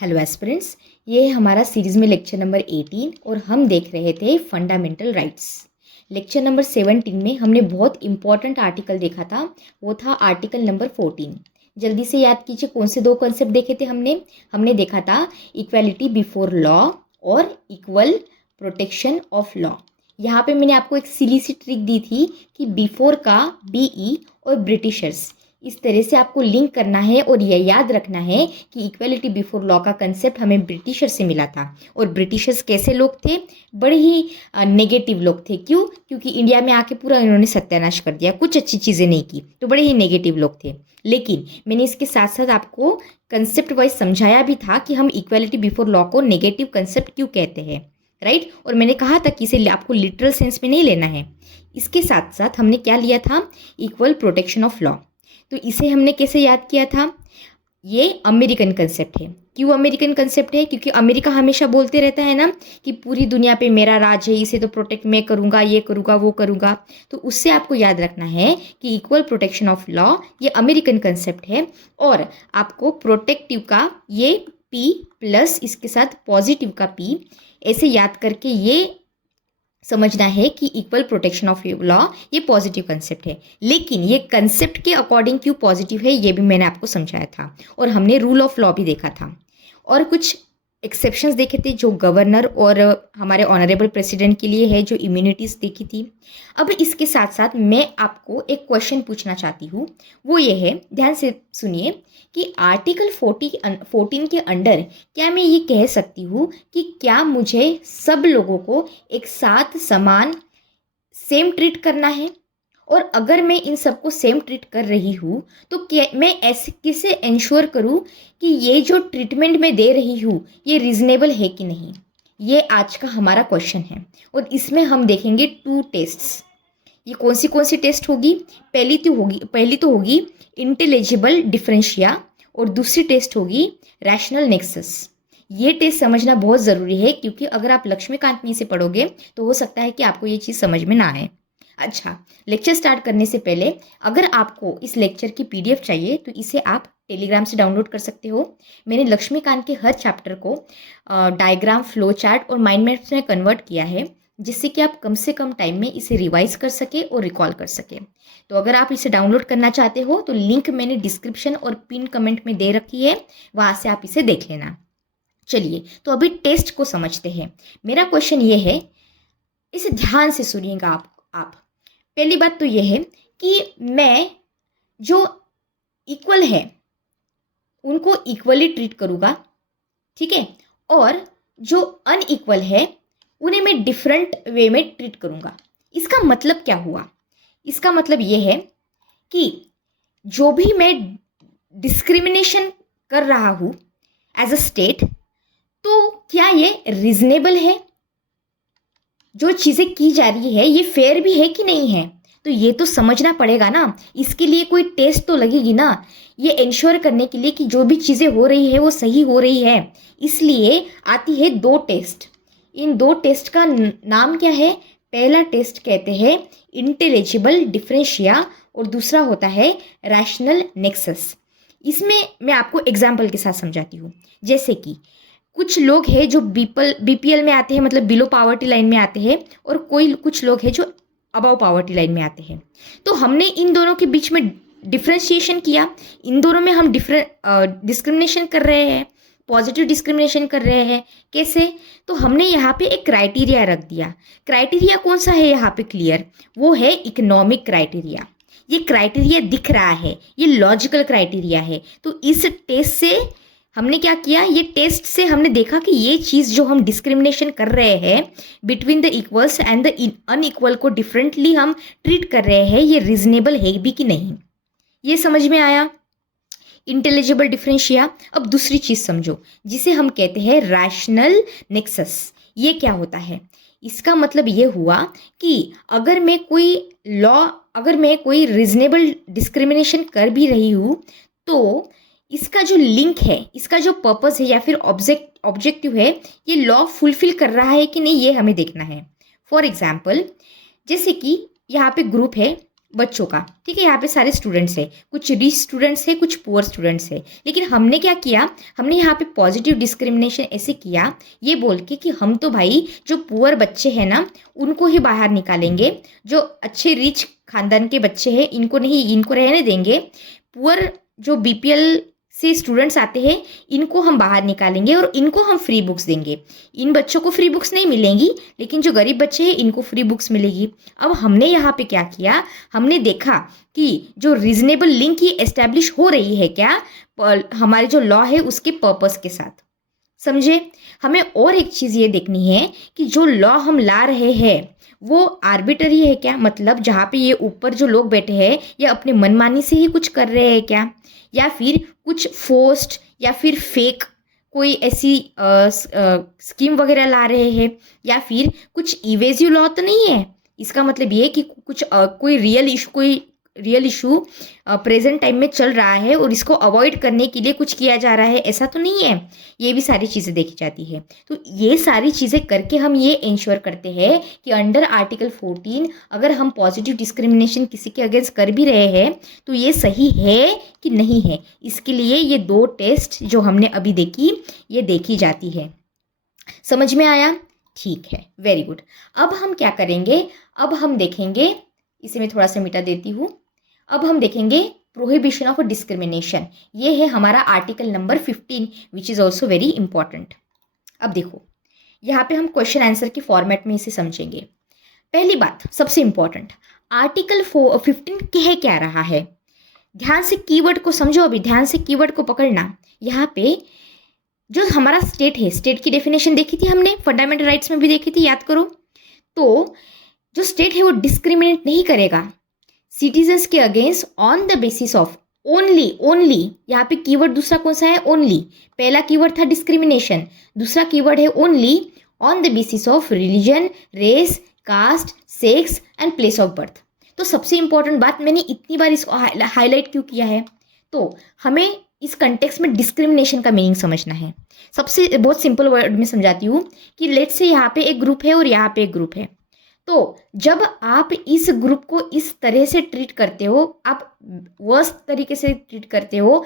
Hello aspirants, ये हमारा series में लेक्चर नंबर 18 और हम देख रहे थे फंडामेंटल राइट्स। लेक्चर नंबर 17 में हमने बहुत इंपॉर्टेंट आर्टिकल देखा था, वो था आर्टिकल नंबर 14। जल्दी से याद कीजिए कौन से दो कॉन्सेप्ट देखे थे हमने। हमने देखा था इक्वालिटी बिफोर लॉ और इक्वल प्रोटेक्शन ऑफ लॉ। यहाँ पे मैंने आपको एक सिली सी ट्रिक दी थी कि बिफोर का बीई और ब्रिटिशर्स, इस तरह से आपको लिंक करना है और यह याद रखना है कि इक्वालिटी बिफोर लॉ का कंसेप्ट हमें ब्रिटिशर्स से मिला था। और ब्रिटिशर्स कैसे लोग थे? बड़े ही नेगेटिव लोग थे। क्यों? क्योंकि इंडिया में आके पूरा इन्होंने सत्यानाश कर दिया, कुछ अच्छी चीज़ें नहीं की, तो बड़े ही नेगेटिव लोग थे। लेकिन मैंने इसके साथ साथ आपको कंसेप्ट वाइज समझाया भी था कि हम इक्वालिटी बिफोर लॉ को नेगेटिव कंसेप्ट क्यों कहते हैं, राइट। और मैंने कहा था कि इसे आपको लिटरल सेंस में नहीं लेना है। इसके साथ साथ हमने क्या लिया था? Equal protection of law. तो इसे हमने कैसे याद किया था? ये अमेरिकन कंसेप्ट है। क्यों अमेरिकन कंसेप्ट है? क्योंकि अमेरिका हमेशा बोलते रहता है ना कि पूरी दुनिया पे मेरा राज है, इसे तो प्रोटेक्ट मैं करूँगा, ये करूँगा, वो करूँगा। तो उससे आपको याद रखना है कि इक्वल प्रोटेक्शन ऑफ लॉ ये अमेरिकन कंसेप्ट है। और आपको प्रोटेक्टिव का ये पी प्लस इसके साथ पॉजिटिव का पी ऐसे याद करके ये समझना है कि इक्वल प्रोटेक्शन ऑफ लॉ ये पॉजिटिव कंसेप्ट है। लेकिन ये कंसेप्ट के अकॉर्डिंग क्यों पॉजिटिव है ये भी मैंने आपको समझाया था। और हमने रूल ऑफ लॉ भी देखा था और कुछ एक्सेप्शंस देखे थे जो गवर्नर और हमारे ऑनरेबल प्रेसिडेंट के लिए है, जो इम्यूनिटीज़ देखी थी। अब इसके साथ साथ मैं आपको एक क्वेश्चन पूछना चाहती हूँ, वो ये है, ध्यान से सुनिए, कि आर्टिकल 14 के अंडर क्या मैं ये कह सकती हूँ कि क्या मुझे सब लोगों को एक साथ समान सेम ट्रीट करना है? और अगर मैं इन सबको सेम ट्रीट कर रही हूँ तो क्या मैं ऐसे कैसे इंश्योर करूँ कि ये जो ट्रीटमेंट मैं दे रही हूँ ये रीजनेबल है कि नहीं? ये आज का हमारा क्वेश्चन है। और इसमें हम देखेंगे 2 टेस्ट्स। ये कौन सी टेस्ट होगी? पहली तो होगी इंटेलिजिबल डिफरेंशिया और दूसरी टेस्ट होगी रैशनल नेक्सस। ये टेस्ट समझना बहुत ज़रूरी है क्योंकि अगर आप लक्ष्मीकांत में इसे पढ़ोगे तो हो सकता है कि आपको ये चीज़ समझ में ना आए। अच्छा, लेक्चर स्टार्ट करने से पहले अगर आपको इस लेक्चर की पीडीएफ चाहिए तो इसे आप टेलीग्राम से डाउनलोड कर सकते हो। मैंने लक्ष्मीकांत के हर चैप्टर को डायग्राम, फ्लो चार्ट और माइंड मैप्स में कन्वर्ट किया है, जिससे कि आप कम से कम टाइम में इसे रिवाइज कर सके और रिकॉल कर सके। तो अगर आप इसे डाउनलोड करना चाहते हो तो लिंक मैंने डिस्क्रिप्शन और पिन कमेंट में दे रखी है, वहाँ से आप इसे देख लेना। चलिए, तो अभी टेस्ट को समझते हैं। मेरा क्वेश्चन ये है, इसे ध्यान से सुनिएगा आप। पहली बात तो यह है कि मैं जो इक्वल है उनको इक्वली ट्रीट करूँगा, ठीक है, और जो अनइक्वल है उन्हें मैं डिफरेंट वे में ट्रीट करूँगा। इसका मतलब क्या हुआ? इसका मतलब ये है कि जो भी मैं डिस्क्रिमिनेशन कर रहा हूँ एज अ स्टेट, तो क्या ये रीजनेबल है? जो चीज़ें की जा रही है ये फेयर भी है कि नहीं है? तो ये तो समझना पड़ेगा ना। इसके लिए कोई टेस्ट तो लगेगी ना, ये इंश्योर करने के लिए कि जो भी चीज़ें हो रही है वो सही हो रही है। इसलिए आती है 2 टेस्ट। इन 2 टेस्ट का नाम क्या है? पहला टेस्ट कहते हैं इंटेलिजिबल डिफरेंशिया और दूसरा होता है रैशनल नेक्सस। इसमें मैं आपको एग्जाम्पल के साथ समझाती हूँ। जैसे कि कुछ लोग हैं जो बीपीएल में आते हैं, मतलब बिलो पावर्टी लाइन में आते हैं, और कुछ लोग हैं जो अबव पावर्टी लाइन में आते हैं। तो हमने इन दोनों के बीच में डिफ्रेंशिएशन किया। इन दोनों में हम डिस्क्रिमिनेशन कर रहे हैं, पॉजिटिव डिस्क्रिमिनेशन कर रहे हैं। कैसे? तो हमने यहाँ पे एक क्राइटेरिया रख दिया। क्राइटेरिया कौन सा है यहाँ पे? क्लियर, वो है इकोनॉमिक क्राइटेरिया। ये क्राइटेरिया दिख रहा है, ये लॉजिकल क्राइटेरिया है। तो इस टेस्ट से हमने क्या किया? ये टेस्ट से हमने देखा कि ये चीज़ जो हम डिस्क्रिमिनेशन कर रहे हैं between the equals and the unequal को डिफरेंटली हम ट्रीट कर रहे हैं, ये रीजनेबल है भी कि नहीं। ये समझ में आया? Intelligible differentia. अब दूसरी चीज़ समझो जिसे हम कहते हैं रैशनल नेक्सस। ये क्या होता है? इसका मतलब ये हुआ कि अगर मैं कोई रीजनेबल डिस्क्रिमिनेशन कर भी रही हूँ तो इसका जो लिंक है, इसका जो पर्पस है या फिर ऑब्जेक्टिव है, ये लॉ फुलफिल कर रहा है कि नहीं, ये हमें देखना है। फॉर एग्जाम्पल, जैसे कि यहाँ पे ग्रुप है बच्चों का, ठीक है। यहाँ पे सारे स्टूडेंट्स है, कुछ रिच स्टूडेंट्स है, कुछ पुअर स्टूडेंट्स है। लेकिन हमने क्या किया, हमने यहाँ पे पॉजिटिव डिस्क्रिमिनेशन ऐसे किया, ये बोल के कि हम तो भाई जो पुअर बच्चे हैं ना उनको ही बाहर निकालेंगे, जो अच्छे रिच खानदान के बच्चे हैं इनको नहीं, इनको रहने देंगे। पुअर जो बीपीएल से स्टूडेंट्स आते हैं इनको हम बाहर निकालेंगे और इनको हम फ्री बुक्स देंगे। इन बच्चों को फ्री बुक्स नहीं मिलेंगी, लेकिन जो गरीब बच्चे हैं इनको फ्री बुक्स मिलेगी। अब हमने यहाँ पे क्या किया, हमने देखा कि जो रीजनेबल लिंक ये एस्टेब्लिश हो रही है क्या हमारे जो लॉ है उसके पर्पस के साथ, समझे। हमें और एक चीज़ ये देखनी है कि जो लॉ हम ला रहे हैं वो आर्बिटरी है क्या, मतलब जहाँ पे ये ऊपर जो लोग बैठे हैं ये अपने मनमानी से ही कुछ कर रहे हैं क्या, या फिर कुछ फोर्स्ड या फिर फेक कोई ऐसी स्कीम वगैरह ला रहे हैं, या फिर कुछ इवेजिव लॉ तो नहीं है। इसका मतलब ये कि कुछ कोई रियल इशू प्रेजेंट टाइम में चल रहा है और इसको अवॉइड करने के लिए कुछ किया जा रहा है, ऐसा तो नहीं है। ये भी सारी चीज़ें देखी जाती है। तो ये सारी चीज़ें करके हम ये इंश्योर करते हैं कि अंडर आर्टिकल 14 अगर हम पॉजिटिव डिस्क्रिमिनेशन किसी के अगेंस्ट कर भी रहे हैं तो ये सही है कि नहीं है। इसके लिए ये 2 टेस्ट जो हमने अभी देखी ये देखी जाती है। समझ में आया? ठीक है, वेरी गुड। अब हम क्या करेंगे, अब हम देखेंगे, इसे मैं थोड़ा सा मिटा देती हूँ। अब हम देखेंगे प्रोहिबिशन ऑफ डिस्क्रिमिनेशन। ये है हमारा article number 15 which is also very important. अब देखो यहाँ पे हम क्वेश्चन आंसर के फॉर्मेट में इसे समझेंगे। पहली बात सबसे इंपॉर्टेंट, आर्टिकल 15 कह क्या रहा है। ध्यान से कीवर्ड को समझो, अभी ध्यान से कीवर्ड को पकड़ना। यहाँ पे जो हमारा स्टेट है, स्टेट की डेफिनेशन देखी थी हमने, फंडामेंटल राइट्स में भी देखी थी, याद करो। तो जो स्टेट है वो डिस्क्रिमिनेट नहीं करेगा सिटीजन्स के against on the basis of only. यहाँ पे कीवर्ड दूसरा कौन सा है, ओनली। पहला कीवर्ड था डिस्क्रिमिनेशन, दूसरा कीवर्ड है only, on the basis of religion, race, caste, sex and place of birth. तो सबसे इंपॉर्टेंट बात, मैंने इतनी बार इसको हाईलाइट क्यों किया है, तो हमें इस कंटेक्स्ट में डिस्क्रिमिनेशन का मीनिंग समझना है। सबसे बहुत सिंपल वर्ड में समझाती हूँ कि लेट्स से यहाँ पे एक ग्रुप है और यहाँ पे एक ग्रुप है। तो जब आप इस ग्रुप को इस तरह से ट्रीट करते हो, आप वर्स्ट तरीके से ट्रीट करते हो,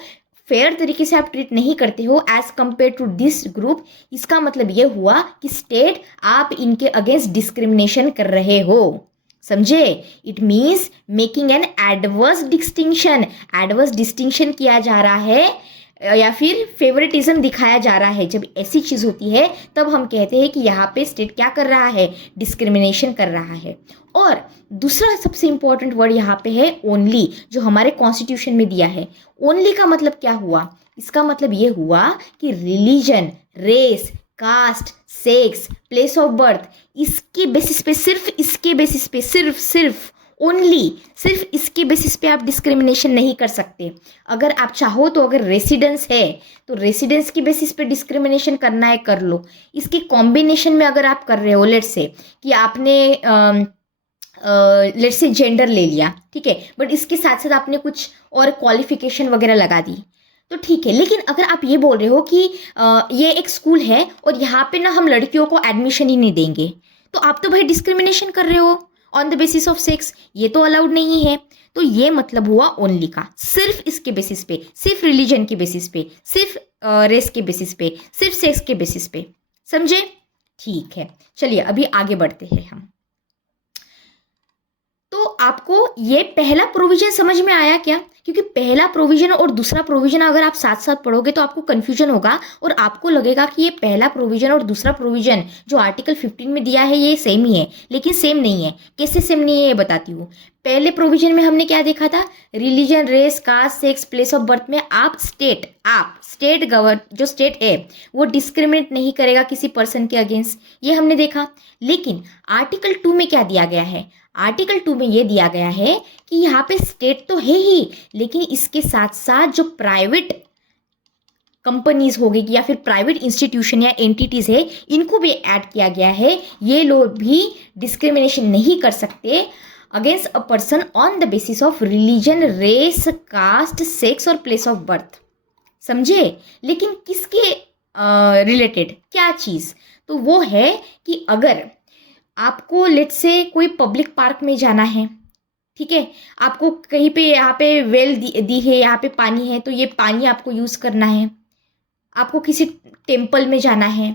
फेयर तरीके से आप ट्रीट नहीं करते हो as compare to this group, इसका मतलब ये हुआ कि स्टेट आप इनके अगेंस्ट डिस्क्रिमिनेशन कर रहे हो, समझे। It means making an adverse distinction, adverse distinction किया जा रहा है या फिर फेवरेटिज्म दिखाया जा रहा है। जब ऐसी चीज़ होती है तब हम कहते हैं कि यहाँ पे स्टेट क्या कर रहा है, डिस्क्रिमिनेशन कर रहा है। और दूसरा सबसे इंपॉर्टेंट वर्ड यहाँ पे है ओनली, जो हमारे कॉन्स्टिट्यूशन में दिया है। ओनली का मतलब क्या हुआ, इसका मतलब ये हुआ कि religion, race, caste, sex, place of birth, इसके बेसिस पे, सिर्फ इसके बेसिस पे, सिर्फ ओनली, सिर्फ इसके बेसिस पे आप डिस्क्रिमिनेशन नहीं कर सकते। अगर आप चाहो तो अगर रेसिडेंस है तो रेसिडेंस की बेसिस पे डिस्क्रिमिनेशन करना है, कर लो। इसके कॉम्बिनेशन में अगर आप कर रहे हो, लेट्स से कि आपने लेट्स से जेंडर ले लिया, ठीक है, बट इसके साथ साथ आपने कुछ और क्वालिफिकेशन वगैरह लगा दी, तो ठीक है। लेकिन अगर आप ये बोल रहे हो कि ये एक स्कूल है और यहाँ पे ना हम लड़कियों को एडमिशन ही नहीं देंगे, तो आप तो भाई डिस्क्रिमिनेशन कर रहे हो on the basis of sex, ये तो अलाउड नहीं है। तो ये मतलब हुआ ओनली का, सिर्फ इसके बेसिस पे, सिर्फ रिलीजन के बेसिस पे, सिर्फ रेस के बेसिस पे, सिर्फ सेक्स के बेसिस पे, समझे। ठीक है, चलिए अभी आगे बढ़ते हैं हम। तो आपको ये पहला प्रोविजन समझ में आया क्या? क्योंकि पहला प्रोविजन और दूसरा प्रोविजन अगर आप साथ साथ पढ़ोगे तो आपको कंफ्यूजन होगा और आपको लगेगा कि ये पहला प्रोविजन और दूसरा प्रोविजन जो आर्टिकल 15 में दिया है ये सेम ही है, लेकिन सेम नहीं है। कैसे सेम नहीं है ये बताती हूँ। पहले प्रोविजन में हमने क्या देखा था, religion, race, caste, sex, place of birth में आप स्टेट जो स्टेट है वो डिस्क्रिमिनेट नहीं करेगा किसी पर्सन के अगेंस्ट, ये हमने देखा। लेकिन आर्टिकल 2 में क्या दिया गया है, आर्टिकल 2 में ये दिया गया है कि यहाँ पे स्टेट तो है ही, लेकिन इसके साथ साथ जो प्राइवेट कंपनीज हो गई या फिर प्राइवेट इंस्टीट्यूशन या एंटिटीज है इनको भी ऐड किया गया है। ये लोग भी डिस्क्रिमिनेशन नहीं कर सकते against a person on the basis of religion, race, caste, sex और प्लेस ऑफ बर्थ, समझे। लेकिन किसके रिलेटेड, क्या चीज़, तो वो है कि अगर आपको लेट्स से कोई पब्लिक पार्क में जाना है, ठीक है, आपको कहीं पे यहाँ पे वेल दी है, यहाँ पे पानी है, तो ये पानी आपको यूज़ करना है, आपको किसी टेम्पल में जाना है,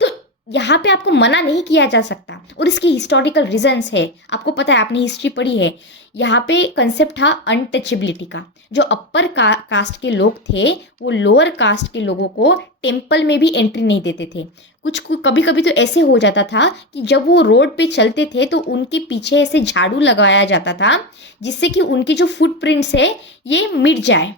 तो यहाँ पे आपको मना नहीं किया जा सकता। और इसकी हिस्टोरिकल रीजंस है, आपको पता है, आपने हिस्ट्री पढ़ी है। यहाँ पे कंसेप्ट था अनटचेबिलिटी का। जो अपर कास्ट के लोग थे वो लोअर कास्ट के लोगों को टेम्पल में भी एंट्री नहीं देते थे। कुछ कभी कभी तो ऐसे हो जाता था कि जब वो रोड पे चलते थे तो उनके पीछे ऐसे झाड़ू लगाया जाता था, जिससे कि उनकी जो फुटप्रिंट्स है ये मिट जाए।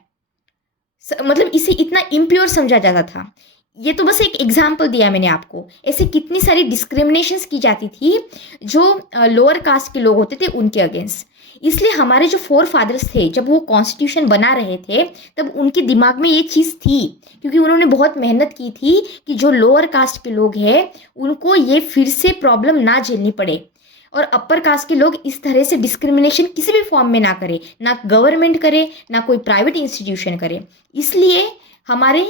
मतलब इसे इतना इम्प्योर समझा जाता था। ये तो बस एक एग्जाम्पल दिया मैंने आपको। ऐसे कितनी सारी डिस्क्रिमिनेशंस की जाती थी जो लोअर कास्ट के लोग होते थे उनके अगेंस्ट। इसलिए हमारे जो फोर फादर्स थे, जब वो कॉन्स्टिट्यूशन बना रहे थे, तब उनके दिमाग में ये चीज़ थी, क्योंकि उन्होंने बहुत मेहनत की थी कि जो लोअर कास्ट के लोग हैं उनको ये फिर से प्रॉब्लम ना झेलनी पड़े, और अपर कास्ट के लोग इस तरह से डिस्क्रिमिनेशन किसी भी फॉर्म में ना करे, ना गवर्नमेंट करे, ना कोई प्राइवेट इंस्टीट्यूशन करे। इसलिए हमारे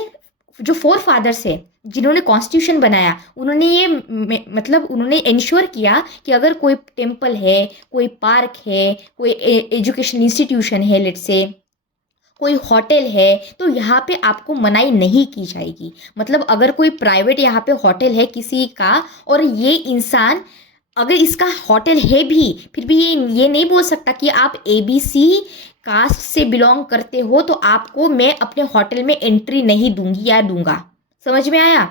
जो फोर फादर्स है जिन्होंने कॉन्स्टिट्यूशन बनाया, उन्होंने ये मतलब उन्होंने इंश्योर किया कि अगर कोई टेम्पल है, कोई पार्क है, कोई एजुकेशनल इंस्टीट्यूशन है, लेट्स से कोई होटल है, तो यहाँ पे आपको मनाही नहीं की जाएगी। मतलब अगर कोई प्राइवेट यहाँ पे होटल है किसी का, और ये इंसान अगर इसका होटल है भी, फिर भी ये नहीं बोल सकता कि आप ABC कास्ट से बिलोंग करते हो तो आपको मैं अपने होटल में एंट्री नहीं दूंगी या दूंगा। समझ में आया?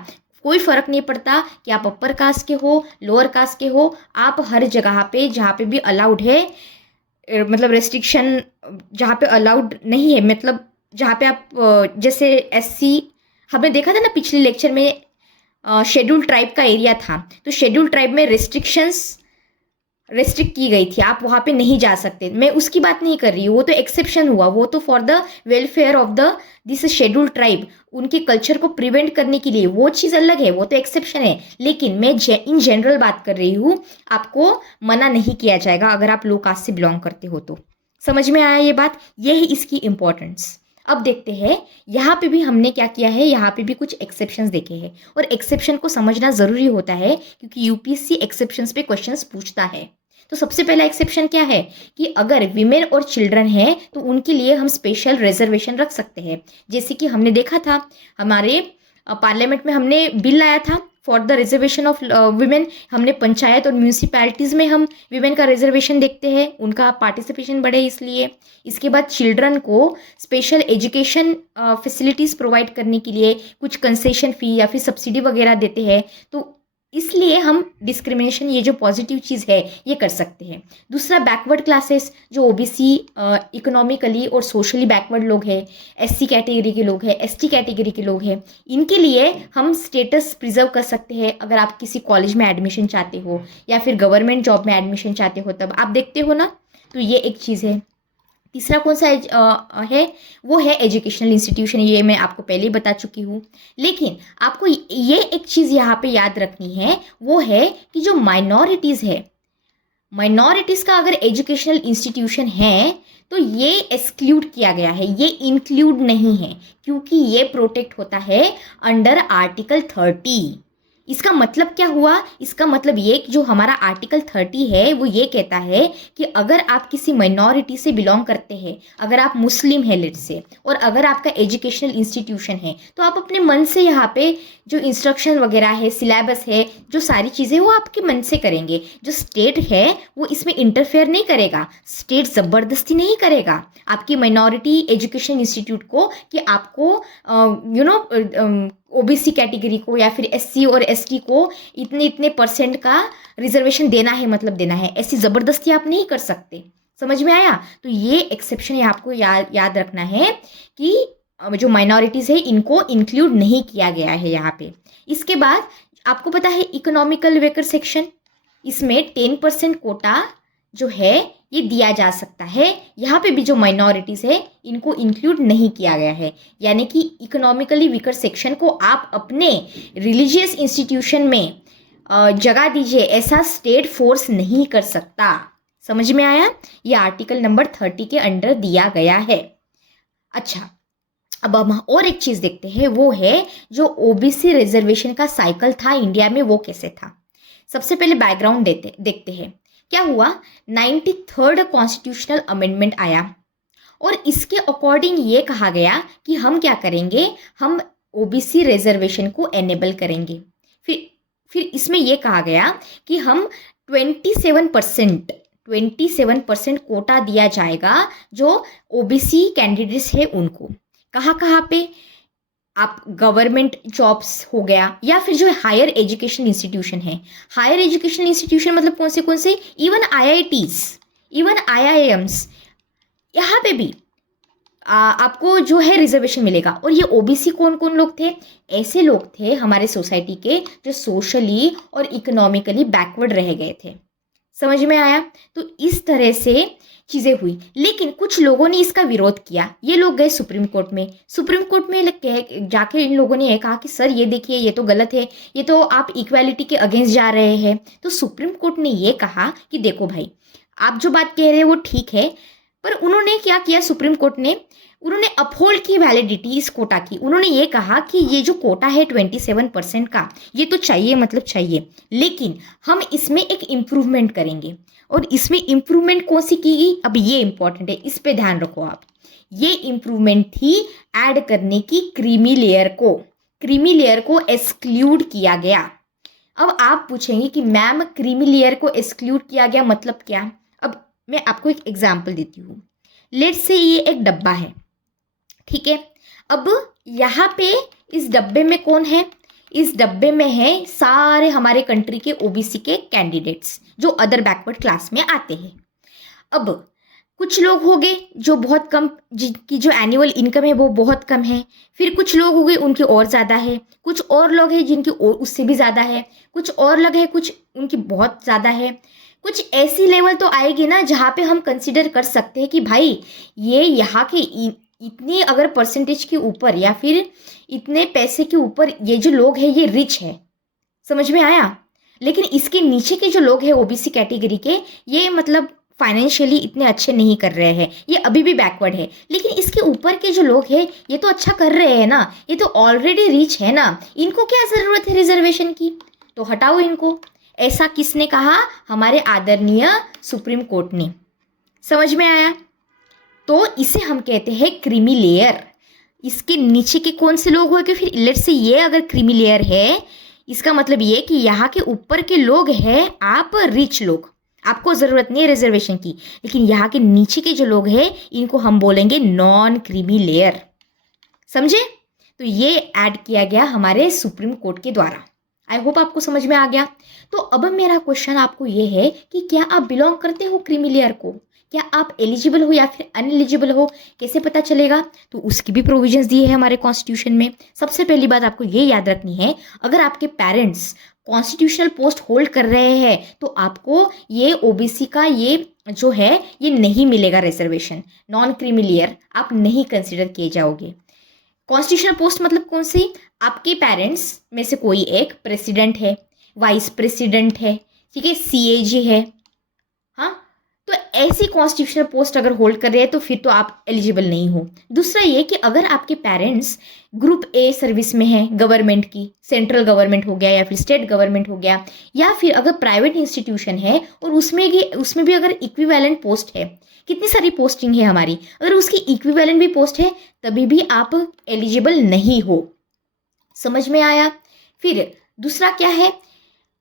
कोई फ़र्क नहीं पड़ता कि आप अपर कास्ट के हो, लोअर कास्ट के हो, आप हर जगह पे जहाँ पे भी अलाउड है, मतलब रेस्ट्रिक्शन जहाँ पे अलाउड नहीं है, मतलब जहाँ पे आप जैसे SC, हमने देखा था ना पिछले लेक्चर में, शेड्यूल ट्राइब का एरिया था, तो शेड्यूल ट्राइब में रेस्ट्रिक्ट की गई थी, आप वहाँ पे नहीं जा सकते। मैं उसकी बात नहीं कर रही हूँ, वो तो एक्सेप्शन हुआ, वो तो for the welfare of the this schedule tribe, उनके कल्चर को प्रिवेंट करने के लिए, वो चीज़ अलग है, वो तो एक्सेप्शन है। लेकिन मैं इन जनरल बात कर रही हूँ, आपको मना नहीं किया जाएगा अगर आप लो कास्ट से बिलोंग करते हो तो। समझ में आया ये बात? ये है इसकी इंपॉर्टेंस। अब देखते हैं यहाँ पे भी हमने क्या किया है, यहाँ पे भी कुछ एक्सेप्शंस देखे हैं, और एक्सेप्शन को समझना ज़रूरी होता है क्योंकि UPSC एक्सेप्शंस पे क्वेश्चंस पूछता है। तो सबसे पहला एक्सेप्शन क्या है कि अगर विमेन और चिल्ड्रन हैं तो उनके लिए हम स्पेशल रिजर्वेशन रख सकते हैं। जैसे कि हमने देखा था हमारे पार्लियामेंट में हमने बिल लाया था for the reservation of women. हमने पंचायत और म्यूनिसिपैलिटीज़ में हम विमेन का रिजर्वेशन देखते हैं, उनका पार्टिसिपेशन बढ़े इसलिए। इसके बाद चिल्ड्रन को स्पेशल एजुकेशन फैसिलिटीज़ प्रोवाइड करने के लिए कुछ कंसेशन फ़ी या फिर सब्सिडी वगैरह देते हैं, तो इसलिए हम डिस्क्रिमिनेशन, ये जो पॉजिटिव चीज़ है, ये कर सकते हैं। दूसरा, बैकवर्ड क्लासेस, जो OBC इकोनॉमिकली और सोशली बैकवर्ड लोग हैं, SC कैटेगरी के लोग हैं, ST कैटेगरी के लोग हैं, इनके लिए हम स्टेटस प्रिजर्व कर सकते हैं। अगर आप किसी कॉलेज में एडमिशन चाहते हो या फिर गवर्नमेंट जॉब में एडमिशन चाहते हो, तब आप देखते हो ना, तो ये एक चीज़ है। तीसरा कौन सा है, वो है एजुकेशनल इंस्टीट्यूशन, ये मैं आपको पहले ही बता चुकी हूँ। लेकिन आपको ये एक चीज़ यहाँ पे याद रखनी है, वो है कि जो माइनॉरिटीज़ है, माइनॉरिटीज़ का अगर एजुकेशनल इंस्टीट्यूशन है तो ये एक्सक्लूड किया गया है, ये इंक्लूड नहीं है, क्योंकि ये प्रोटेक्ट होता है अंडर आर्टिकल 30। इसका मतलब क्या हुआ? इसका मतलब ये कि जो हमारा आर्टिकल 30 है वो ये कहता है कि अगर आप किसी माइनॉरिटी से बिलोंग करते हैं, अगर आप मुस्लिम हैं लेट्स से, और अगर आपका एजुकेशनल इंस्टीट्यूशन है, तो आप अपने मन से यहाँ पे जो इंस्ट्रक्शन वगैरह है, सिलेबस है, जो सारी चीज़ें वो आपके मन से करेंगे। जो स्टेट है वो इसमें इंटरफेयर नहीं करेगा, स्टेट ज़बरदस्ती नहीं करेगा आपकी माइनॉरिटी एजुकेशन इंस्टीट्यूट को कि आपको OBC कैटेगरी को या फिर SC और ST को इतने इतने % का रिजर्वेशन देना है, मतलब देना है। ऐसी ज़बरदस्ती आप नहीं कर सकते। समझ में आया? तो ये एक्सेप्शन है, आपको याद रखना है कि जो माइनॉरिटीज़ है इनको इंक्लूड नहीं किया गया है यहाँ पे। इसके बाद आपको पता है इकोनॉमिकल वेकर सेक्शन, इसमें 10% कोटा जो है ये दिया जा सकता है। यहाँ पे भी जो माइनॉरिटीज़ है इनको इंक्लूड नहीं किया गया है, यानी कि इकोनॉमिकली वीकर सेक्शन को आप अपने रिलीजियस इंस्टीट्यूशन में जगह दीजिए, ऐसा स्टेट फोर्स नहीं कर सकता। समझ में आया? ये आर्टिकल नंबर 30 के अंडर दिया गया है। अच्छा, अब हम और एक चीज़ देखते हैं, वो है जो OBC रिजर्वेशन का साइकिल था इंडिया में, वो कैसे था। सबसे पहले बैकग्राउंड देखते हैं क्या हुआ, 93rd कॉन्स्टिट्यूशनल अमेंडमेंट आया और इसके अकॉर्डिंग ये कहा गया कि हम क्या करेंगे, हम ओबीसी रिजर्वेशन को एनेबल करेंगे। फिर इसमें यह कहा गया कि हम 27% कोटा दिया जाएगा जो ओबीसी कैंडिडेट्स है उनको। कहाँ कहाँ पे, आप गवर्नमेंट जॉब्स हो गया या फिर जो हायर एजुकेशन इंस्टीट्यूशन है, हायर एजुकेशन इंस्टीट्यूशन मतलब कौन से, इवन आईआईटीज, इवन आईआईएम्स, यहाँ पे भी आपको जो है रिजर्वेशन मिलेगा। और ये ओबीसी कौन कौन लोग थे, ऐसे लोग थे हमारे सोसाइटी के जो सोशली और इकोनॉमिकली बैकवर्ड रह गए थे। समझ में आया? तो इस तरह से चीज़ें हुई, लेकिन कुछ लोगों ने इसका विरोध किया। ये लोग गए सुप्रीम कोर्ट में, सुप्रीम कोर्ट में जाके इन लोगों ने ये कहा कि सर ये देखिए ये तो गलत है, ये तो आप इक्वालिटी के अगेंस्ट जा रहे हैं। तो सुप्रीम कोर्ट ने ये कहा कि देखो भाई, आप जो बात कह रहे हैं वो ठीक है, पर उन्होंने क्या किया, सुप्रीम कोर्ट ने उन्होंने अपहोल्ड की वैलिडिटी इस कोटा की। उन्होंने ये कहा कि ये जो कोटा है 27% का, ये तो चाहिए मतलब चाहिए, लेकिन हम इसमें एक इम्प्रूवमेंट करेंगे। और इसमें इम्प्रूवमेंट कौन सी की गई, अब ये इंपॉर्टेंट है, इस पे ध्यान रखो आप। ये इम्प्रूवमेंट थी ऐड करने की क्रीमी लेयर को एक्सक्लूड किया गया। अब आप पूछेंगे कि मैम क्रीमी लेयर को एक्सक्लूड किया गया मतलब क्या? अब मैं आपको एक एग्जाम्पल देती हूँ। लेट्स से ये एक डब्बा है, ठीक है। अब यहाँ पे इस डब्बे में कौन है, इस डब्बे में है सारे हमारे कंट्री के ओबीसी के कैंडिडेट्स जो अदर बैकवर्ड क्लास में आते हैं। अब कुछ लोग हो गए जो बहुत कम, जिनकी जो एनुअल इनकम है वो बहुत कम है। फिर कुछ लोग हो गए उनकी और ज़्यादा है, कुछ और लोग हैं जिनकी और उससे भी ज़्यादा है, कुछ और लोग हैं कुछ उनकी बहुत ज़्यादा है। कुछ ऐसी लेवल तो आएगी ना जहाँ पे हम कंसिडर कर सकते हैं कि भाई ये यहाँ के इतनी अगर परसेंटेज के ऊपर या फिर इतने पैसे के ऊपर ये जो लोग हैं ये रिच है। समझ में आया? लेकिन इसके नीचे के जो लोग हैं ओबीसी कैटेगरी के, ये मतलब फाइनेंशियली इतने अच्छे नहीं कर रहे हैं, ये अभी भी बैकवर्ड है। लेकिन इसके ऊपर के जो लोग हैं ये तो अच्छा कर रहे हैं ना, ये तो ऑलरेडी रिच है ना, इनको क्या ज़रूरत है रिजर्वेशन की, तो हटाओ इनको। ऐसा किसने कहा? हमारे आदरणीय सुप्रीम कोर्ट ने। समझ में आया? तो इसे हम कहते हैं क्रीमी लेयर। इसके नीचे के कौन से लोग हो, कि फिर लेट्स से ये अगर क्रीमी लेयर है, इसका मतलब ये कि यहाँ के ऊपर के लोग हैं आप रिच लोग, आपको ज़रूरत नहीं है रिजर्वेशन की। लेकिन यहाँ के नीचे के जो लोग हैं इनको हम बोलेंगे नॉन क्रीमी लेयर। समझे? तो ये ऐड किया गया हमारे सुप्रीम कोर्ट के द्वारा। आई होप आपको समझ में आ गया। तो अब मेरा क्वेश्चन आपको ये है कि क्या आप बिलोंग करते हो क्रीमी लेयर को? क्या आप एलिजिबल हो या फिर अनएलिजिबल हो, कैसे पता चलेगा? तो उसकी भी प्रोविजंस दिए हैं हमारे कॉन्स्टिट्यूशन में। सबसे पहली बात आपको ये याद रखनी है, अगर आपके पेरेंट्स कॉन्स्टिट्यूशनल पोस्ट होल्ड कर रहे हैं तो आपको ये ओबीसी का ये जो है ये नहीं मिलेगा रिजर्वेशन। नॉन क्रीमी लेयर आप नहीं कंसिडर किए जाओगे। कॉन्स्टिट्यूशनल पोस्ट मतलब कौन सी? आपके पेरेंट्स में से कोई एक प्रेसिडेंट है, वाइस प्रेसिडेंट है, ठीक है, सीएजी है, हाँ, तो ऐसी कॉन्स्टिट्यूशनल पोस्ट अगर होल्ड कर रहे हैं तो फिर तो आप एलिजिबल नहीं हो। दूसरा ये कि अगर आपके पेरेंट्स ग्रुप ए सर्विस में हैं गवर्नमेंट की, सेंट्रल गवर्नमेंट हो गया या फिर स्टेट गवर्नमेंट हो गया, या फिर अगर प्राइवेट इंस्टीट्यूशन है और उसमें भी अगर इक्विवेलेंट पोस्ट है, कितनी सारी पोस्टिंग है हमारी, अगर उसकी इक्विवेलेंट भी पोस्ट है तभी भी आप एलिजिबल नहीं हो। समझ में आया? फिर दूसरा क्या है,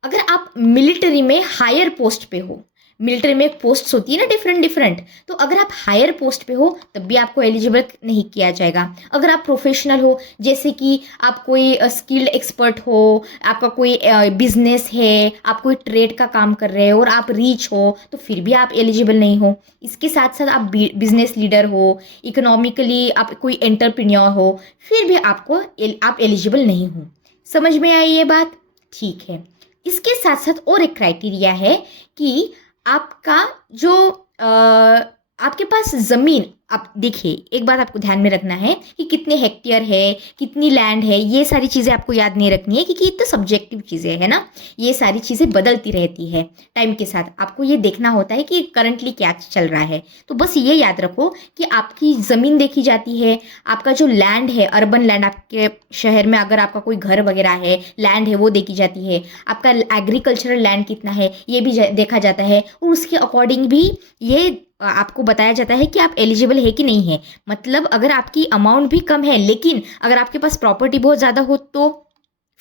अगर आप मिलिट्री में हायर पोस्ट पे हो, मिलिट्री में पोस्ट होती है ना डिफरेंट, तो अगर आप हायर पोस्ट पे हो तब भी आपको एलिजिबल नहीं किया जाएगा। अगर आप प्रोफेशनल हो, जैसे कि आप कोई स्किल्ड एक्सपर्ट हो, आपका कोई बिजनेस है, आप कोई ट्रेड का काम कर रहे हो और आप रीच हो, तो फिर भी आप एलिजिबल नहीं हो। इसके साथ साथ आप बिजनेस लीडर हो, इकोनॉमिकली आप कोई एंटरप्रेन्योर हो, फिर भी आप एलिजिबल नहीं हो। समझ में आई ये बात? ठीक है। इसके साथ साथ और एक क्राइटेरिया है कि आपका जो आपके पास ज़मीन, अब देखिए, एक बात आपको ध्यान में रखना है कि कितने हेक्टेयर है, कितनी लैंड है, ये सारी चीज़ें आपको याद नहीं रखनी है, क्योंकि ये तो सब्जेक्टिव चीज़ें है ना। ये सारी चीज़ें बदलती रहती है टाइम के साथ। आपको ये देखना होता है कि करंटली क्या चल रहा है। तो बस ये याद रखो कि आपकी ज़मीन देखी जाती है, आपका जो लैंड है, अर्बन लैंड, आपके शहर में अगर आपका कोई घर वगैरह है, लैंड है, वो देखी जाती है। आपका एग्रीकल्चरल लैंड कितना है, ये भी देखा जाता है, और उसके अकॉर्डिंग भी ये आपको बताया जाता है कि आप एलिजिबल है कि नहीं है। मतलब अगर आपकी अमाउंट भी कम है, लेकिन अगर आपके पास प्रॉपर्टी बहुत ज़्यादा हो तो,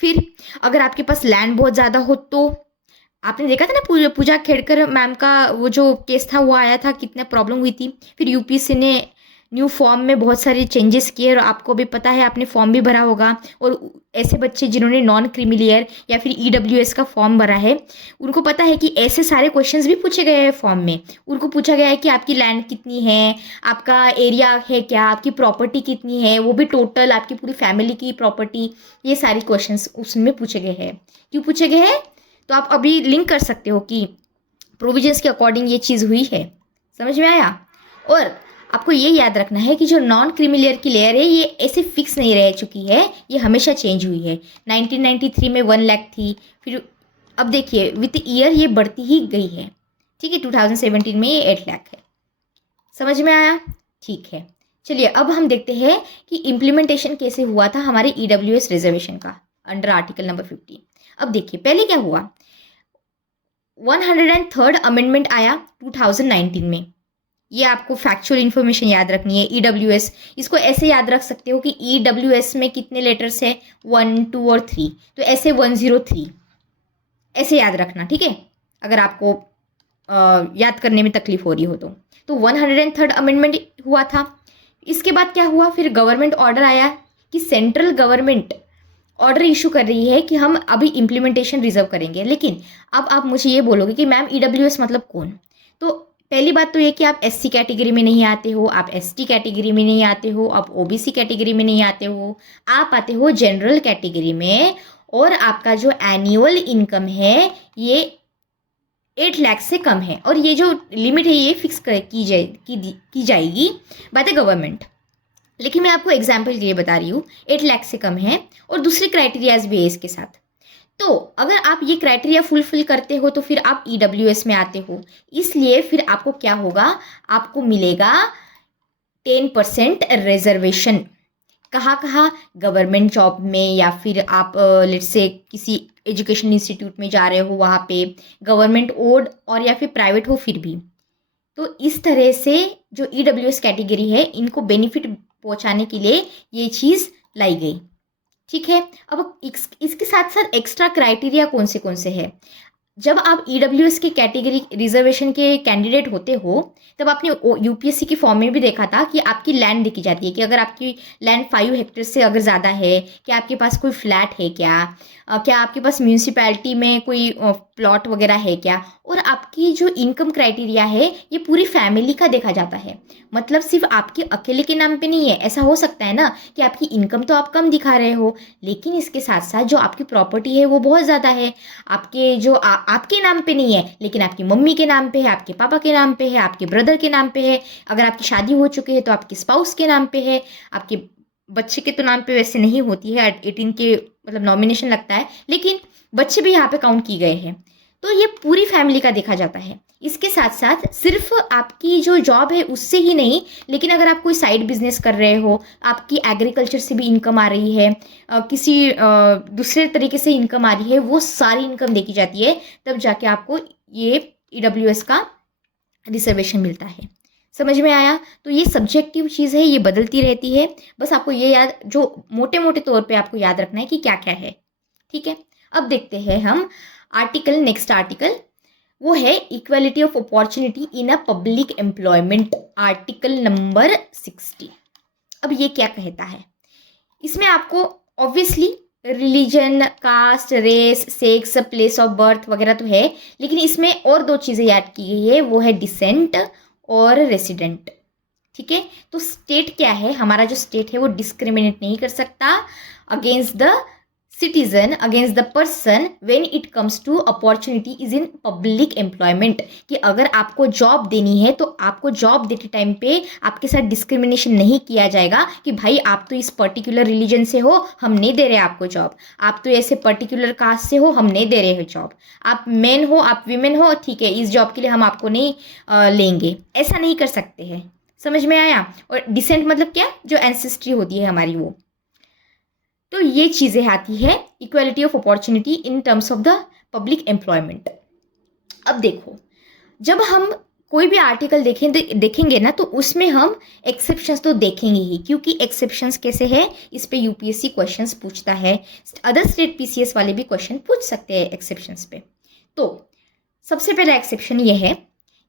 फिर अगर आपके पास लैंड बहुत ज़्यादा हो तो, आपने देखा था ना पूजा खेड़कर मैम का वो जो केस था वो आया था, कितना प्रॉब्लम हुई थी। फिर यूपीएससी ने न्यू फॉर्म में बहुत सारे चेंजेस किए, और आपको भी पता है, आपने फॉर्म भी भरा होगा। और ऐसे बच्चे जिन्होंने नॉन क्रीमिलियर या फिर ईडब्ल्यूएस का फॉर्म भरा है, उनको पता है कि ऐसे सारे क्वेश्चंस भी पूछे गए हैं फॉर्म में। उनको पूछा गया है कि आपकी लैंड कितनी है, आपका एरिया है क्या, आपकी प्रॉपर्टी कितनी है, वो भी टोटल आपकी पूरी फैमिली की प्रॉपर्टी। ये सारे क्वेश्चंस उसमें पूछे गए हैं। क्यों पूछे गए हैं? तो आप अभी लिंक कर सकते हो कि प्रोविजंस के अकॉर्डिंग ये चीज़ हुई है। समझ में आया? और आपको ये याद रखना है कि जो नॉन क्रीमी की लेयर है, ये ऐसे फिक्स नहीं रह चुकी है, ये हमेशा चेंज हुई है। 1993 में 1 लाख थी, फिर अब देखिए विथ ईयर ये बढ़ती ही गई है। ठीक है, 2017 में ये 8 लाख है। समझ में आया? ठीक है, चलिए अब हम देखते हैं कि इम्प्लीमेंटेशन कैसे हुआ था हमारे ईडब्ल्यूएस रिजर्वेशन का अंडर आर्टिकल नंबर 15। अब देखिए, पहले क्या हुआ, 103rd अमेंडमेंट आया 2019 में। ये आपको फैक्चुअल इन्फॉर्मेशन याद रखनी है। ईडब्ल्यूएस, इसको ऐसे याद रख सकते हो कि ईडब्ल्यूएस में कितने लेटर्स है, 1, 2 और 3, तो ऐसे 103 ऐसे याद रखना। ठीक है, अगर आपको याद करने में तकलीफ हो रही हो तो 103rd अमेंडमेंट हुआ था। इसके बाद क्या हुआ, फिर गवर्नमेंट ऑर्डर आया कि सेंट्रल गवर्नमेंट ऑर्डर इशू कर रही है कि हम अभी इम्प्लीमेंटेशन रिजर्व करेंगे। लेकिन अब आप मुझे ये बोलोगे कि मैम ईडब्ल्यूएस मतलब कौन? तो पहली बात तो ये कि आप एससी कैटेगरी में नहीं आते हो, आप एसटी कैटेगरी में नहीं आते हो, आप ओबीसी कैटेगरी में नहीं आते हो, आप आते हो जनरल कैटेगरी में। और आपका जो एनुअल इनकम है ये 8 लाख से कम है, और ये जो लिमिट है ये फिक्स की जाएगी बाय द गवर्नमेंट। लेकिन मैं आपको एग्जाम्पल के लिए बता रही हूँ, 8 लाख से कम है, और दूसरे क्राइटेरियाज भी है इसके साथ। तो अगर आप ये क्राइटेरिया फुलफिल करते हो तो फिर आप ईडब्ल्यूएस में आते हो। इसलिए फिर आपको क्या होगा, आपको मिलेगा 10% रिजर्वेशन। कहाँ कहाँ? गवर्नमेंट जॉब में, या फिर आप लेट्स से किसी एजुकेशन इंस्टीट्यूट में जा रहे हो वहाँ पे, गवर्नमेंट ओड और या फिर प्राइवेट हो फिर भी। तो इस तरह से जो ईडब्ल्यूएस कैटेगरी है, इनको बेनिफिट पहुँचाने के लिए ये चीज़ लाई गई। ठीक है, अब इसके साथ साथ एक्स्ट्रा क्राइटेरिया कौन से है। जब आप ईडब्ल्यूएस के कैटेगरी रिजर्वेशन के कैंडिडेट होते हो, तब आपने यूपीएससी के फॉर्म में भी देखा था कि आपकी लैंड देखी जाती है कि अगर आपकी लैंड 5 हेक्टेयर से अगर ज़्यादा है, क्या आपके पास कोई फ्लैट है क्या, क्या आपके पास म्यूनिसिपैलिटी में कोई प्लॉट वगैरह है क्या। और आपकी जो इनकम क्राइटेरिया है ये पूरी फैमिली का देखा जाता है। मतलब सिर्फ आपके अकेले के नाम पे नहीं है। ऐसा हो सकता है ना कि आपकी इनकम तो आप कम दिखा रहे हो, लेकिन इसके साथ साथ जो आपकी प्रॉपर्टी है वो बहुत ज़्यादा है। आपके जो आपके नाम पे नहीं है, लेकिन आपकी मम्मी के नाम पे है, आपके पापा के नाम पे है, आपके ब्रदर के नाम पे है, अगर आपकी शादी हो चुकी है तो आपके स्पाउस के नाम पे है, आपके बच्चे के तो नाम पे वैसे नहीं होती है, 18 के मतलब नॉमिनेशन लगता है, लेकिन बच्चे भी यहाँ पे काउंट किए गए हैं। तो ये पूरी फैमिली का देखा जाता है। इसके साथ साथ सिर्फ आपकी जो जॉब है उससे ही नहीं, लेकिन अगर आप कोई साइड बिजनेस कर रहे हो, आपकी एग्रीकल्चर से भी इनकम आ रही है, किसी दूसरे तरीके से इनकम आ रही है, वो सारी इनकम देखी जाती है, तब जाके आपको ये ईडब्ल्यूएस का रिजर्वेशन मिलता है। समझ में आया? तो ये सब्जेक्टिव चीज़ है, ये बदलती रहती है। बस आपको ये याद, जो मोटे मोटे तौर पे आपको याद रखना है कि क्या क्या है। ठीक है, अब देखते हैं हम नेक्स्ट आर्टिकल, वो है equality of opportunity in a public employment, article number 60। अब ये क्या कहता है, इसमें आपको obviously religion, caste, race, sex, place of birth वगैरह तो है, लेकिन इसमें और 2 चीज़ें याद की गई है, वो है डिसेंट और रेसिडेंट। ठीक है, तो स्टेट क्या है, हमारा जो स्टेट है वो डिस्क्रिमिनेट नहीं कर सकता against the citizen against the person when it comes to opportunity is in public employment, कि अगर आपको जॉब देनी है तो आपको जॉब देते टाइम पे आपके साथ डिस्क्रिमिनेशन नहीं किया जाएगा कि भाई आप तो इस पर्टिकुलर रिलीजन से हो, हम नहीं दे रहे आपको जॉब, आप तो ऐसे पर्टिकुलर कास्ट से हो, हम नहीं दे रहे हो जॉब, आप मेन हो, आप वीमेन हो, ठीक है इस जॉब के लिए हम आपको नहीं लेंगे, ऐसा नहीं कर सकते हैं। समझ में आया? और डिसेंट मतलब क्या, जो एंसेस्ट्री होती है हमारी वो। तो ये चीज़ें आती है equality of opportunity in terms of the public employment. अब देखो, जब हम कोई भी आर्टिकल देखेंगे ना, तो उसमें हम एक्सेप्शंस तो देखेंगे ही, क्योंकि एक्सेप्शंस कैसे है इस पे यूपीएससी क्वेश्चंस पूछता है, अदर स्टेट पीसीएस वाले भी क्वेश्चन पूछ सकते हैं एक्सेप्शंस पे। तो सबसे पहला एक्सेप्शन ये है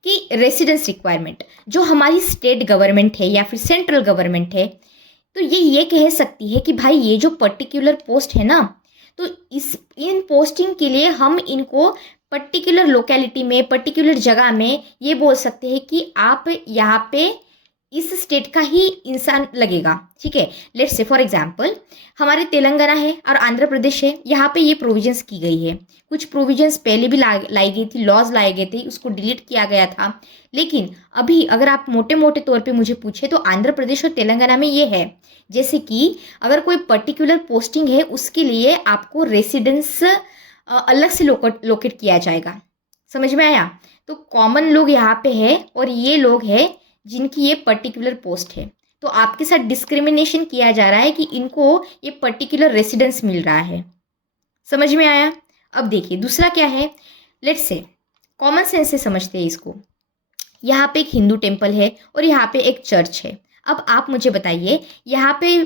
कि रेसिडेंस रिक्वायरमेंट, जो हमारी स्टेट गवर्नमेंट है या फिर सेंट्रल गवर्नमेंट है, तो ये कह सकती है कि भाई ये जो पर्टिकुलर पोस्ट है ना, तो इन पोस्टिंग के लिए हम इनको पर्टिकुलर लोकेलिटी में, पर्टिकुलर जगह में ये बोल सकते हैं कि आप यहाँ पे इस स्टेट का ही इंसान लगेगा, ठीक है। लेट्स से फॉर एग्जांपल हमारे तेलंगाना है और आंध्र प्रदेश है, यहाँ पे ये प्रोविजंस की गई है। कुछ प्रोविजंस पहले भी लाई गई थी, लॉज लाए गए थे, उसको डिलीट किया गया था, लेकिन अभी अगर आप मोटे मोटे तौर पे मुझे पूछे तो आंध्र प्रदेश और तेलंगाना में ये है, जैसे कि अगर कोई पर्टिकुलर पोस्टिंग है उसके लिए आपको रेसिडेंस अलग से लोकेट किया जाएगा। समझ में आया? तो कॉमन लोग यहाँ पे है और ये लोग हैं जिनकी ये पर्टिकुलर पोस्ट है, तो आपके साथ डिस्क्रिमिनेशन किया जा रहा है कि इनको ये पर्टिकुलर रेसिडेंस मिल रहा है। समझ में आया? अब देखिए दूसरा क्या है, लेट्स से कॉमन सेंस से समझते हैं इसको। यहाँ पे एक हिंदू टेम्पल है और यहाँ पे एक चर्च है। अब आप मुझे बताइए, यहाँ पे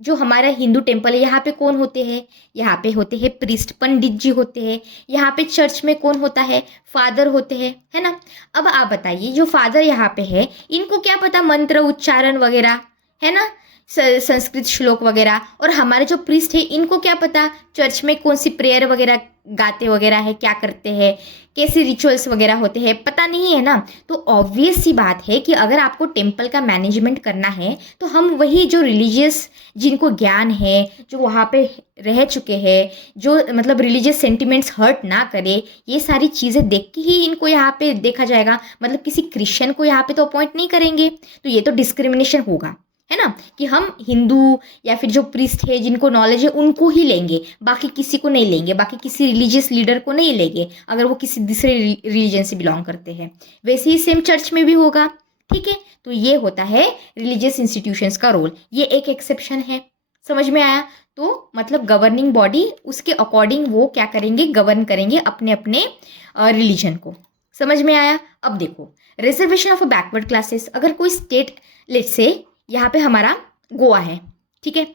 जो हमारा हिंदू टेम्पल है यहाँ पे कौन होते हैं? यहाँ पे होते हैं प्रीस्ट, पंडित जी होते हैं। यहाँ पे चर्च में कौन होता है? फादर होते हैं, है ना। अब आप बताइए, जो फादर यहाँ पे है इनको क्या पता मंत्र उच्चारण वगैरह, है ना, संस्कृत श्लोक वगैरह, और हमारे जो प्रीस्ट है इनको क्या पता चर्च में कौन सी प्रेयर वगैरह गाते वगैरह है, क्या करते हैं, कैसे रिचुअल्स वगैरह होते हैं, पता नहीं है ना। तो ऑब्वियस सी बात है कि अगर आपको टेम्पल का मैनेजमेंट करना है तो हम वही जो रिलीजियस, जिनको ज्ञान है, जो वहाँ पे रह चुके हैं, जो मतलब रिलीजियस सेंटिमेंट्स हर्ट ना करे, ये सारी चीज़ें देख के ही इनको यहाँ पे देखा जाएगा। मतलब किसी क्रिश्चियन को यहाँ पे तो अपॉइंट नहीं करेंगे, तो ये तो डिस्क्रिमिनेशन होगा, है ना, कि हम हिंदू या फिर जो प्रीस्ट है जिनको नॉलेज है उनको ही लेंगे, बाकी किसी को नहीं लेंगे, बाकी किसी रिलीजियस लीडर को नहीं लेंगे अगर वो किसी दूसरे रिलीजन से बिलोंग करते हैं। वैसे ही सेम चर्च में भी होगा, ठीक है। तो ये होता है रिलीजियस इंस्टीट्यूशंस का रोल, ये एक एक्सेप्शन है। समझ में आया? तो मतलब गवर्निंग बॉडी उसके अकॉर्डिंग वो क्या करेंगे, गवर्न करेंगे अपने अपने रिलीजन को। समझ में आया? अब देखो, reservation of a backward classes, अगर कोई स्टेट, लेट्स से यहाँ पे हमारा गोवा है, ठीक है,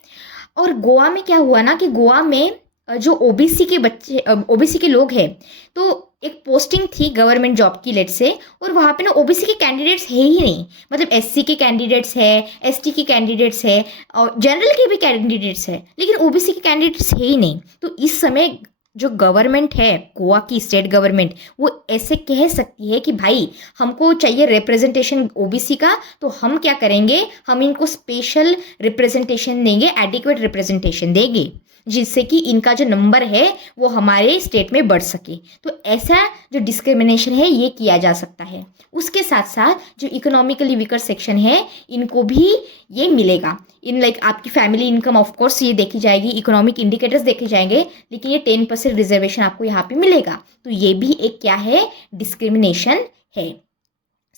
और गोवा में क्या हुआ ना कि गोवा में जो ओबीसी के बच्चे, ओबीसी के लोग हैं, तो एक पोस्टिंग थी गवर्नमेंट जॉब की, लेट से, और वहाँ पे ना ओबीसी के कैंडिडेट्स है ही नहीं, मतलब एससी के कैंडिडेट्स है, एसटी के कैंडिडेट्स है, और जनरल के भी कैंडिडेट्स है, लेकिन ओबीसी के कैंडिडेट्स है ही नहीं। तो इस समय जो गवर्नमेंट है, गोवा की स्टेट गवर्नमेंट, वो ऐसे कह सकती है कि भाई हमको चाहिए रिप्रेजेंटेशन ओबीसी का, तो हम क्या करेंगे, हम इनको स्पेशल रिप्रेजेंटेशन देंगे, एडिक्वेट रिप्रेजेंटेशन देंगे, जिससे कि इनका जो नंबर है वो हमारे स्टेट में बढ़ सके। तो ऐसा जो डिस्क्रिमिनेशन है ये किया जा सकता है। उसके साथ साथ जो इकोनॉमिकली वीकर सेक्शन है इनको भी ये मिलेगा, इन लाइक आपकी फैमिली इनकम ऑफ कोर्स ये देखी जाएगी, इकोनॉमिक इंडिकेटर्स देखे जाएंगे, लेकिन ये 10% रिजर्वेशन आपको यहाँ पे मिलेगा। तो ये भी एक क्या है, डिस्क्रिमिनेशन है।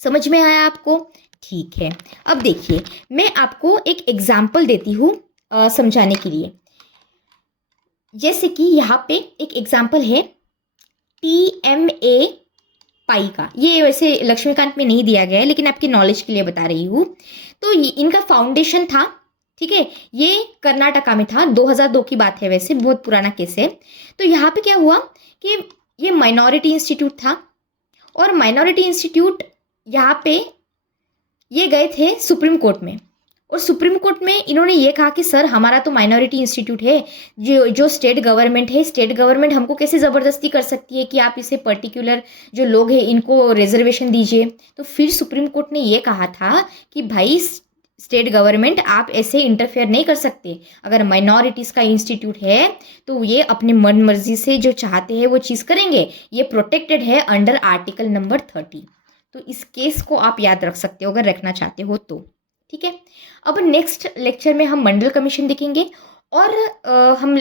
समझ में आया आपको? ठीक है। अब देखिए, मैं आपको एक एग्जाम्पल देती हूँ समझाने के लिए। जैसे कि यहाँ पे एक एग्जाम्पल है TMA पाई का, ये वैसे लक्ष्मीकांत में नहीं दिया गया है लेकिन आपकी नॉलेज के लिए बता रही हूँ। तो इनका फाउंडेशन था, ठीक है, ये कर्नाटका में था, 2002 की बात है, वैसे बहुत पुराना केस है। तो यहाँ पे क्या हुआ कि ये माइनॉरिटी इंस्टीट्यूट था, और माइनॉरिटी इंस्टीट्यूट यहाँ पे ये गए थे सुप्रीम कोर्ट में, और सुप्रीम कोर्ट में इन्होंने ये कहा कि सर हमारा तो माइनॉरिटी इंस्टीट्यूट है, जो स्टेट गवर्नमेंट है, स्टेट गवर्नमेंट हमको कैसे ज़बरदस्ती कर सकती है कि आप इसे पर्टिकुलर जो लोग हैं इनको रिजर्वेशन दीजिए। तो फिर सुप्रीम कोर्ट ने ये कहा था कि भाई स्टेट गवर्नमेंट आप ऐसे इंटरफेयर नहीं कर सकते। अगर माइनॉरिटीज़ का इंस्टीट्यूट है तो ये अपने मन मर्जी से जो चाहते हैं वो चीज़ करेंगे। ये प्रोटेक्टेड है अंडर आर्टिकल नंबर 30। तो इस केस को आप याद रख सकते हो अगर रखना चाहते हो तो। ठीक है, अब नेक्स्ट लेक्चर में हम मंडल कमीशन देखेंगे और हम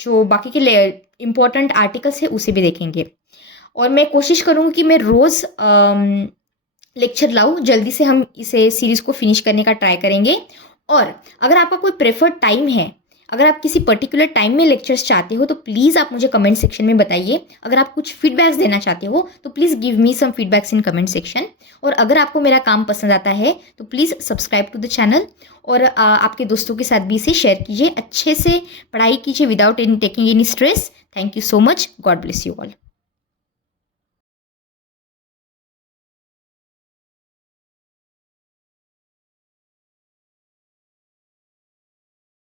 जो बाकी के इम्पोर्टेंट आर्टिकल्स है उसे भी देखेंगे। और मैं कोशिश करूँगी कि मैं रोज़ लेक्चर लाऊँ, जल्दी से हम इसे सीरीज़ को फिनिश करने का ट्राई करेंगे। और अगर आपका कोई प्रेफर्ड टाइम है, अगर आप किसी पर्टिकुलर टाइम में लेक्चर्स चाहते हो तो प्लीज़ आप मुझे कमेंट सेक्शन में बताइए। अगर आप कुछ फीडबैक्स देना चाहते हो तो please give me some feedbacks in comment section. और अगर आपको मेरा काम पसंद आता है तो please subscribe to the channel और आपके दोस्तों के साथ भी इसे शेयर कीजिए। अच्छे से पढ़ाई कीजिए without any taking any stress. Thank you so much. God bless you all.